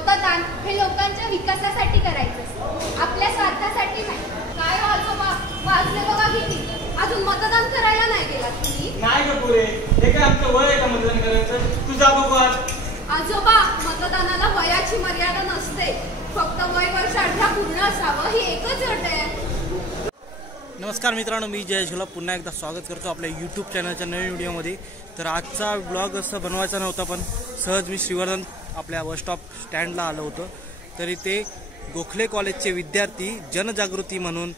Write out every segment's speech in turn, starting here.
मतदान हे लोकांच्या विकासासाठी करायचं, आपल्या स्वार्थासाठी नाही। काय आजोबा वाजले बघा किती, अजून मतदान करायला नाही गेला तुम्ही? नाही ग पुरे, हे काय आमचं वय आहे का मतदान करायचं? तुझा बघू आज। आजोबा मतदानाला वयाची मर्यादा नसते, फक्त वय वर्ष 18 पूर्ण असावं ही एकच अट आहे। नमस्कार मित्रांनो, मी जयेश गुलाब पुन्हा एकदा स्वागत करतो आपल्या यूट्यूब चॅनलच्या नवीन व्हिडिओमध्ये। तर आजचा ब्लॉग असं बनवायचा नव्हता, पण सहज मी श्रीवर्धन आपल्या बस स्टॉप स्टँडला आलो होतो। तर इथे गोखले कॉलेजचे विद्यार्थी जनजागृती म्हणून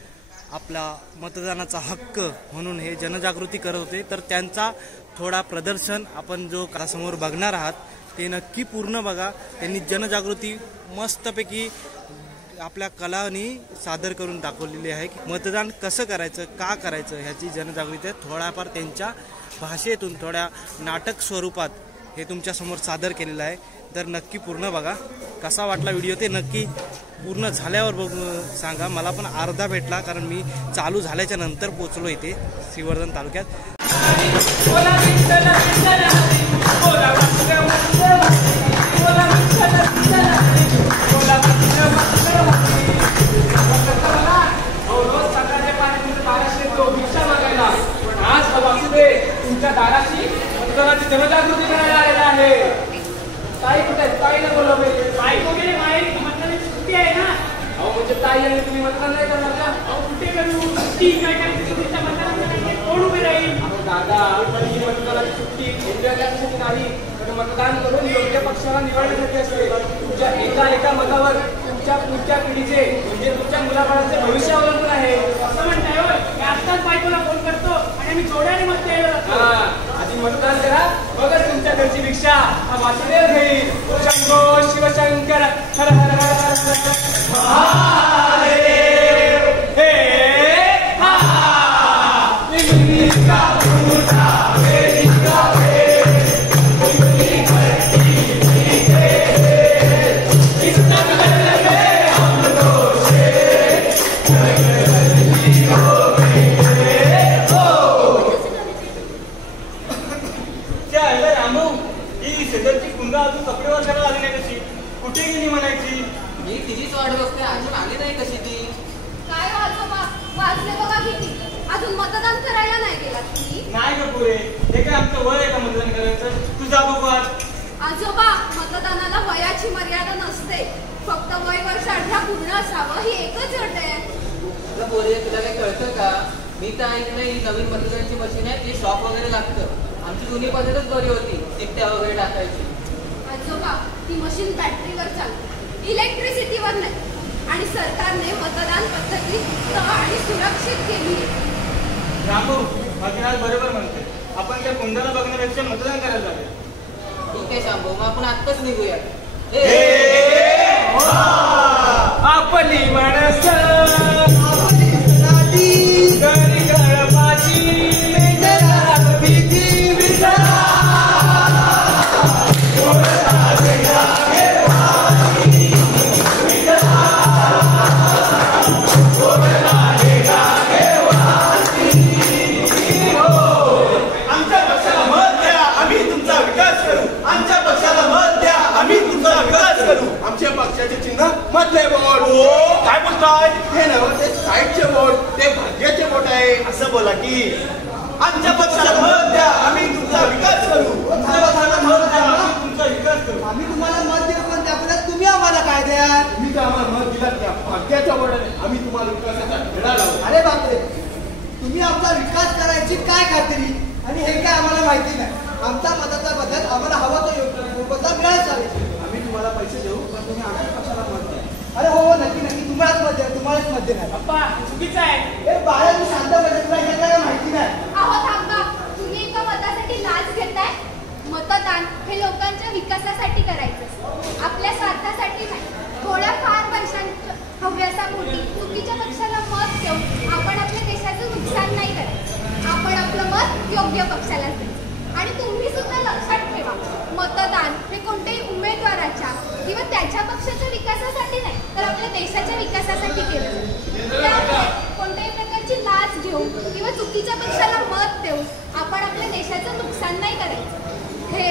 आपला मतदानाचा हक्क म्हणून हे जनजागृती करत होते। तर त्यांचा थोडा प्रदर्शन आपण जो समोर बघणार आहात ते नक्की पूर्ण बघा। त्यांनी जनजागृती मस्तपैकी आपल्या कलांनी सादर करून दाखवलेली आहे की मतदान कसं करायचं, का करायचं ह्याची जनजागृती थोड्याफार त्यांच्या भाषेतून थोड्या नाटक स्वरूपात हे तुमच्या समोर सादर केलेलं आहे। तर नक्की पूर्ण बघा। कसा वाटला व्हिडिओ ते नक्की पूर्ण झाल्यावर बघून सांगा। मला पण अर्धा भेटला, कारण मी चालू झाल्याच्या नंतर पोचलो इथे श्रीवर्धन तालुक्यात। तुमच्या दाराशी मतदानाची जनजागृती करायला आलेला आहे। ताई कुठे? ताईला बोलवले। ताई वगैरे माहिती मतदानाची सुट्टी आहे ना? अहो म्हणजे ताई आणि तुम्ही मतदान नाही करणार का? अहो कुठे करू सुट्टी? काय करायचं तुमच्या मतदानासाठी? कोण उभे राहील? अहो दादा, ही मतदानाची सुट्टी इंडिया त्यासाठी नाही, तर मतदान करून योग्य पक्षाला निवडण्यासाठी असते। तुमच्या एका मतावर तुमच्या पुढच्या पिढीचे म्हणजे तुमच्या मुलाबाळांचे भविष्य अवलंबून आहे। असं म्हणताय होय? मी आत्ताच बायकोला फोन करतो आणि मी जोड्याने मत द्यायला जातो। आधी मतदान करा, बघच तुमच्या घरची भिक्षा हा वासुदेव घेईल। शंभो शिवशंकर हर हर हर हर महादेव हे हा निमित्ता पुरा कुठे गेली म्हणायची? मी तिचीच वाट बघते, अजून आली नाही कशी ती? काय आजोबा वाजले बघा किती, अजून मतदान करायला नाही गेला तुम्ही? नाही ग पुरे, हे काय आमचं वय आहे का मतदान करायचं? तुझा बघू आज। आजोबा मतदानाला वयाची मर्यादा नसते, फक्त वय वर्ष 18 पूर्ण असावं ही एकच अट आहे। तुला पोरे, तुला काही कळतं का? मी तर ऐकलं ही नवीन मतदानाची मशीन आहे, ती शॉप वगैरे लागतं। आमची जुनी पद्धतच बरी होती, चिठ्ठ्या वगैरे टाकायची। आजोबा ती मशीन बॅटरीवर चालते, इलेक्ट्रिसिटीवर नाही, आणि सरकारने मतदान पद्धती आणि सुरक्षित केली आहे। रामू माझी आज बरोबर म्हणते, आपण त्या कुंडाला बघण्यापेक्षा मतदान करायला जावे। ठीक आहे शांभू, मग आपण आत्ताच निघूया। आपली माणस मधले बोट। काय बोलताय? हे नव्हे, ते साईडचे बोट, ते भाग्याचे बोट आहे असं बोला की आमच्या पक्षाला मत द्या, आम्ही तुमचा विकास करू। आमच्या पक्षाला मत द्या, आम्ही तुमचा विकास करू। आम्ही तुम्हाला मत देऊ, पण त्याबद्दल तुम्ही आम्हाला काय द्या? तुम्ही तर आम्हाला मत दिलात त्या भाग्याच्या बोटाने, आम्ही तुम्हाला विकासाचा धडा लावू। अरे बापरे, तुम्ही आमचा विकास करायची काय खात्री? आणि हे काय आम्हाला माहिती नाही। आमचा मताचा बदल आम्हाला हवा तो योग्य बदल मिळायला हवे। आम्ही तुम्हाला पैसे देऊ, पण तुम्ही आमच्या पक्षाला मत द्या। अरे हो हो, नक्की नक्की, तुम्हालाच मत द्या, तुम्हालाच मत देणार। अप्पा चुकीचं आहे। हे बाळा, तू शांत बस, तुला हे काय माहिती नाही। अहो थांबा, तुम्ही एका मतासाठी लाच घेताय? मतदान हे लोकांच्या विकासासाठी करायचं, आपल्या स्वार्थासाठी नाही। थोड्याफार पैशांच्या हव्यासापोटी चुकीच्या पक्षाला मत देऊन आपण आपल्या देशाचं नुकसान नाही करायचं, आपण आपलं मत योग्य पक्षालाच द्यायचं। आणि तुम्ही सुद्धा लक्षात ठेवा, मतदान हे कोणत्याही उमेदवाराच्या किंवा त्याच्या पक्षाच्या विकासासाठी नाही, तर आपल्या देशाच्या विकासासाठी केलं जातं। त्यामुळे कोणत्याही प्रकारची लाच घेऊन किंवा चुकीच्या पक्षाला मत देऊन आपण आपल्या देशाचं नुकसान नाही करायचं। हे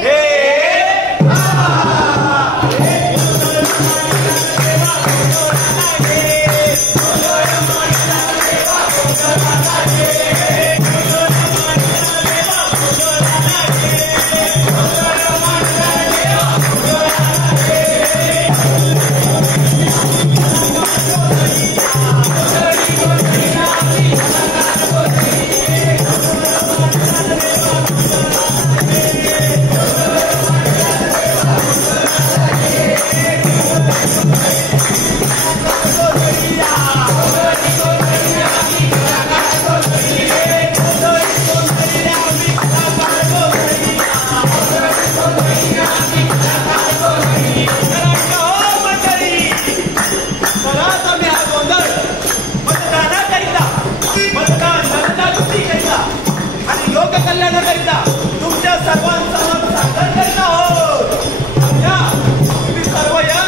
कल्याणाकरिता तुमच्या सर्वांसमोर सादर करीत आहोत. तुम्ही सर्व या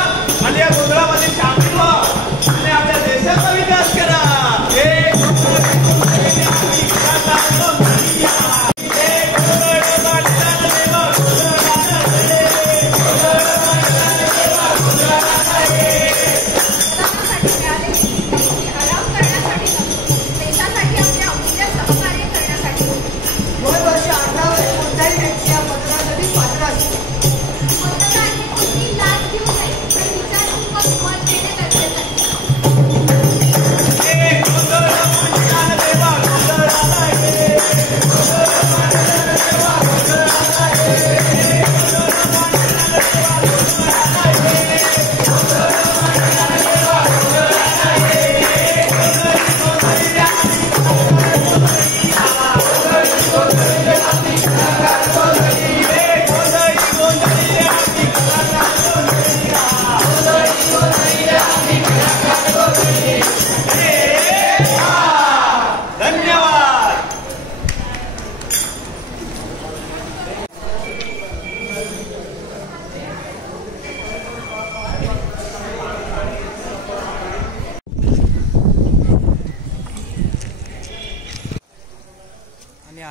आणि या गोंधळामध्ये सामील व्हा आणि आपल्या देशाचा विकास करा.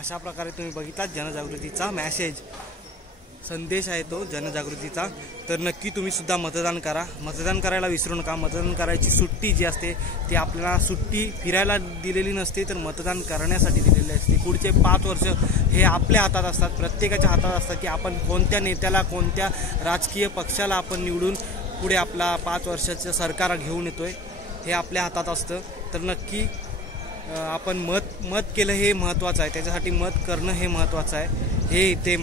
अशा प्रकारे तुम्ही बघितलात जनजागृतीचा मेसेज संदेश आहे तो जनजागृतीचा. तर नक्की तुम्ही सुद्धा मतदान करा. मतदान करायला विसरू नका. मतदान करायची सुट्टी जी असते ती आपल्याला सुट्टी फिरायला दिलेली नसते तर मतदान करण्यासाठी दिलेली असते. पुढचे 5 वर्ष हे आपल्या हातात असतात. प्रत्येकाच्या हातात असतात की आपण कोणत्या नेत्याला कोणत्या राजकीय पक्षाला आपण निवडून पुढे आपला 5 वर्षाचं सरकार घेऊन येतोय हे आपल्या हातात असतं. तर नक्की आपण मत केलं हे महत्त्वाचं आहे. त्याच्यासाठी मत करणं हे महत्त्वाचं आहे. हे ते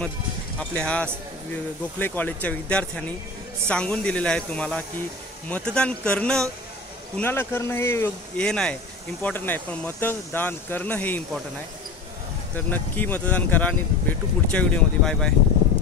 आपल्या ह्या गोखले कॉलेजच्या विद्यार्थ्यांनी सांगून दिलेलं आहे तुम्हाला की मतदान करणं कुणाला करणं हे नाही इम्पॉर्टंट नाही पण मतदान करणं हे इम्पॉर्टंट आहे. तर नक्की मतदान करा आणि भेटू पुढच्या व्हिडिओमध्ये. Bye bye.